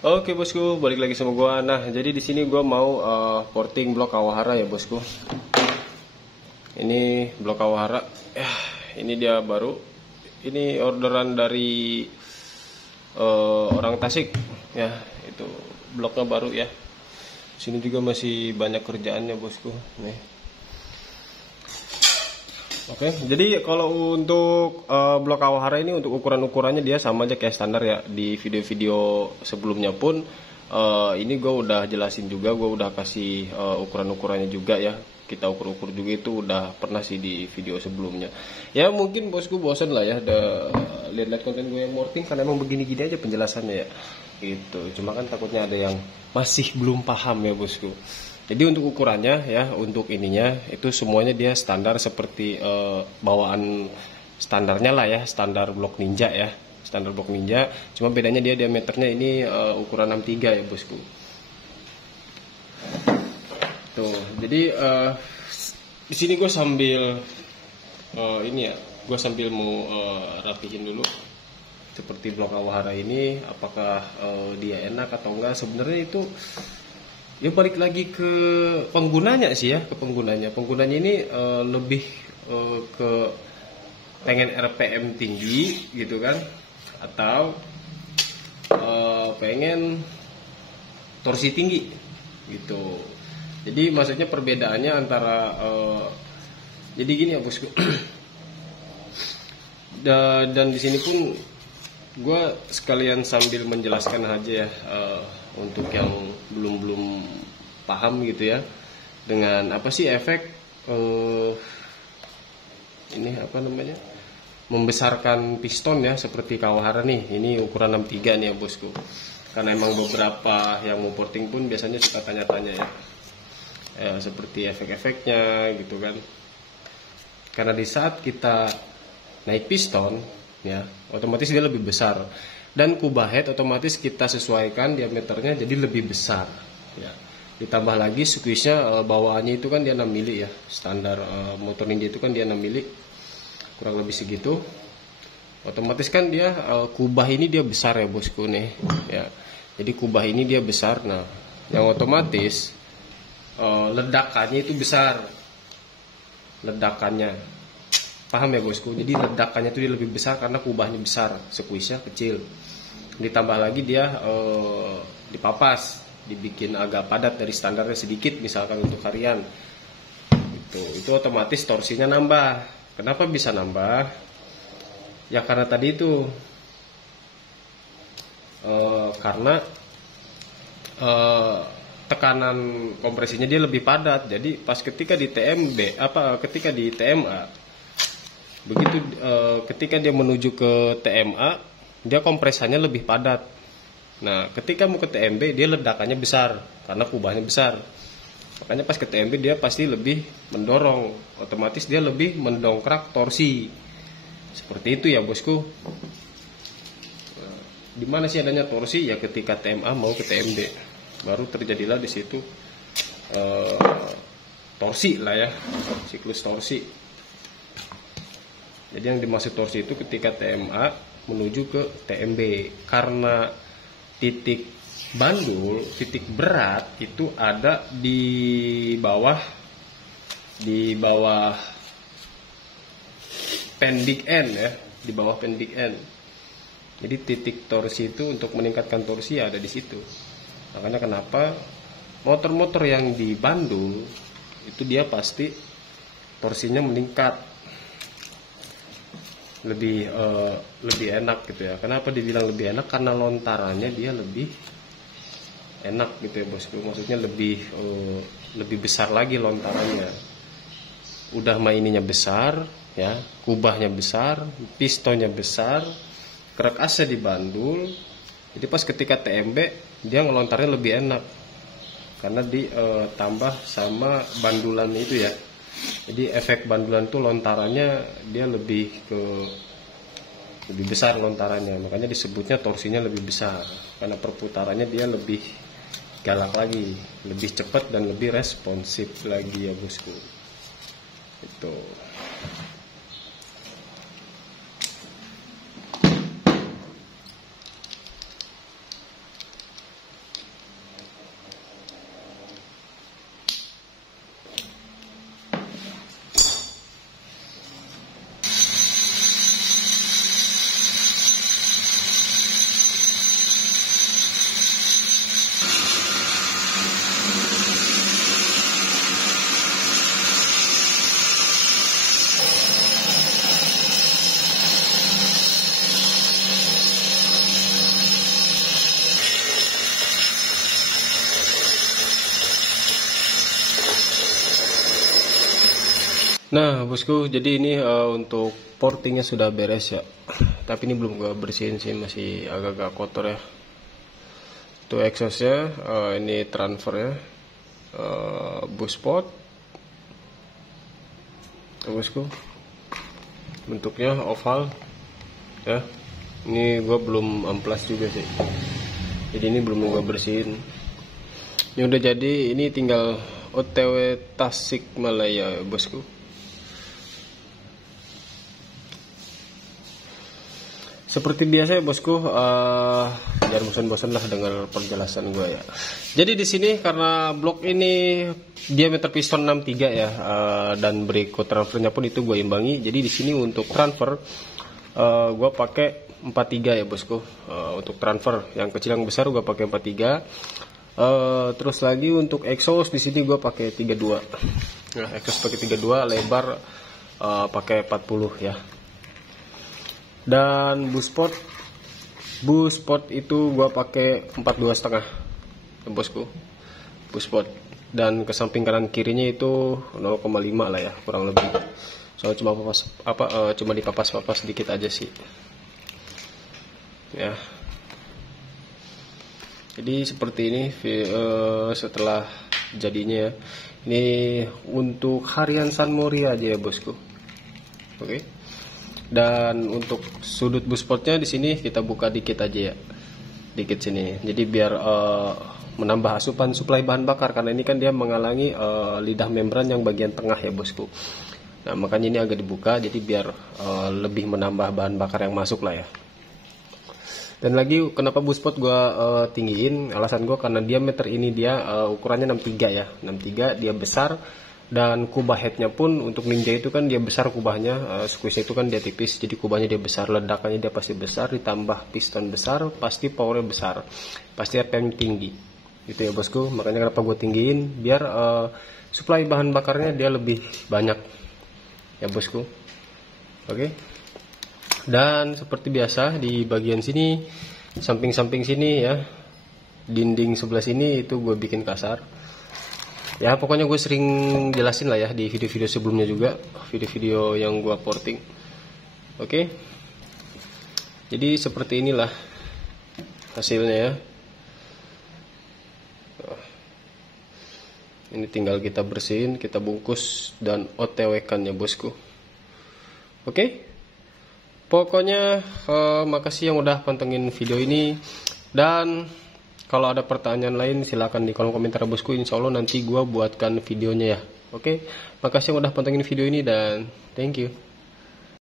Oke bosku, balik lagi sama gua. Nah, jadi di sini gua mau porting blok Kawahara ya bosku. Ini blok Kawahara. Ini dia baru. Ini orderan dari orang Tasik ya. Itu bloknya baru ya. Sini juga masih banyak kerjaannya bosku. Nih. Oke, jadi kalau untuk blok Kawahara ini untuk ukuran-ukurannya dia sama aja kayak standar ya. Di video-video sebelumnya pun ini gue udah jelasin juga, gue udah kasih ukuran-ukurannya juga ya. Kita ukur-ukur juga itu udah pernah sih di video sebelumnya. Ya mungkin bosku bosan lah ya lihat-lihat konten gue yang morting karena emang begini-gini aja penjelasannya ya. Gitu. Cuma kan takutnya ada yang masih belum paham ya bosku. Jadi untuk ukurannya ya, untuk ininya itu semuanya dia standar seperti bawaan standarnya lah ya, standar blok ninja ya, standar blok ninja. Cuma bedanya dia diameternya ini ukuran 63 ya bosku. Tuh, jadi di sini gue sambil ini ya, gue sambil mau rapihin dulu seperti blok Kawahara ini, apakah dia enak atau enggak. Sebenarnya itu ya balik lagi ke penggunanya sih ya, ke penggunanya. Penggunanya ini lebih ke pengen RPM tinggi gitu kan, atau pengen torsi tinggi gitu. Jadi maksudnya perbedaannya antara jadi gini ya bosku. Dan di sini pun gue sekalian sambil menjelaskan aja ya untuk yang belum paham gitu ya, dengan apa sih efek ini apa namanya, membesarkan piston ya seperti Kawahara nih. Ini ukuran 63 nih ya bosku, karena emang beberapa yang mau porting pun biasanya suka tanya-tanya ya, seperti efek-efeknya gitu kan. Karena di saat kita naik piston ya, otomatis dia lebih besar, dan kubah head otomatis kita sesuaikan diameternya jadi lebih besar ya. Ditambah lagi squeeze-nya bawaannya itu kan dia 6 mili ya, standar motor Ninja itu kan dia 6 mili kurang lebih segitu. Otomatis kan dia kubah ini dia besar ya bosku nih ya. Jadi kubah ini dia besar, nah yang otomatis ledakannya itu besar, ledakannya. Paham ya bosku? Jadi ledakannya itu dia lebih besar karena kubahnya besar, squeeze-nya kecil. Ditambah lagi dia dipapas, dibikin agak padat dari standarnya sedikit misalkan untuk harian. Itu otomatis torsinya nambah. Kenapa bisa nambah? Ya karena tadi itu karena tekanan kompresinya dia lebih padat. Jadi pas ketika di ketika di TMA, begitu ketika dia menuju ke TMA, dia kompresannya lebih padat. Nah ketika mau ke TMB dia ledakannya besar karena kubahnya besar. Makanya pas ke TMB dia pasti lebih mendorong, otomatis dia lebih mendongkrak torsi. Seperti itu ya bosku. Di mana sih adanya torsi? Ya ketika TMA mau ke TMB, baru terjadilah di situ torsi lah ya, siklus torsi. Jadi yang dimaksud torsi itu ketika TMA menuju ke TMB, karena titik bandul, titik berat itu ada di bawah pending end ya, di bawah pending end. Jadi titik torsi itu untuk meningkatkan torsi ada di situ. Makanya kenapa motor-motor yang di bandul itu dia pasti torsinya meningkat, lebih enak gitu ya. Kenapa dibilang lebih enak? Karena lontarannya dia lebih enak gitu ya bosku. Maksudnya lebih besar lagi lontarannya. Udah maininya besar ya, kubahnya besar, pistonnya besar, kerak asnya dibandul. Jadi pas ketika TMB dia ngelontarnya lebih enak karena ditambah sama bandulan itu ya. Jadi efek bandulan tuh lontarannya dia lebih besar lontarannya, makanya disebutnya torsinya lebih besar karena perputarannya dia lebih galak lagi, lebih cepat dan lebih responsif lagi ya bosku. Itu. Nah bosku, jadi ini untuk portingnya sudah beres ya, tapi ini belum gue bersihin sih, masih agak-agak kotor ya. Itu exhaustnya, ini transfer ya, bus pot. Tuh bosku, bentuknya oval ya. Ini gue belum amplas juga sih, jadi ini belum gue bersihin. Ini udah jadi, ini tinggal OTW Tasikmalaya bosku. Seperti biasa ya bosku, jangan bosan-bosan lah dengar penjelasan gue ya. Jadi di sini karena blok ini diameter piston 63 ya, dan berikut transfernya pun itu gue imbangi. Jadi di sini untuk transfer gue pakai 43 ya bosku. Untuk transfer yang kecil yang besar gue pakai 43. Terus lagi untuk exhaust di sini gue pakai 32. Nah, exhaust pakai 32, lebar pakai 40 ya. Dan bus pot itu gua pakai 42,5 ya bosku, bus pot. Dan ke samping kanan kirinya itu 0,5 lah ya kurang lebih. Soalnya cuma cuma dipapas-papas sedikit aja sih ya. Jadi seperti ini setelah jadinya ya. Ini untuk harian San Mori aja ya bosku. Oke. Dan untuk sudut buspotnya di sini kita buka dikit aja ya, dikit sini. Jadi biar menambah asupan suplai bahan bakar, karena ini kan dia menghalangi lidah membran yang bagian tengah ya bosku. Nah makanya ini agak dibuka, jadi biar lebih menambah bahan bakar yang masuk lah ya. Dan lagi kenapa buspot gue tinggiin, alasan gue karena diameter ini dia ukurannya 63 ya, 63 dia besar. Dan kubah headnya pun untuk Ninja itu kan dia besar kubahnya, squeeze itu kan dia tipis, jadi kubahnya dia besar, ledakannya dia pasti besar, ditambah piston besar, pasti powernya besar, pasti RPM tinggi, gitu ya bosku. Makanya kenapa gue tinggiin, biar suplai bahan bakarnya dia lebih banyak ya bosku. Oke. Dan seperti biasa di bagian sini, samping-samping sini ya, dinding sebelah sini itu gue bikin kasar. Ya pokoknya gue sering jelasin lah ya di video-video sebelumnya juga, video-video yang gue porting. Oke. Jadi seperti inilah hasilnya ya. Ini tinggal kita bersihin, kita bungkus dan OTW-kan ya bosku. Oke. Pokoknya makasih yang udah pantengin video ini. Dan kalau ada pertanyaan lain silahkan di kolom komentar bosku. Insya Allah nanti gue buatkan videonya ya. Oke, makasih yang udah pantengin video ini dan thank you.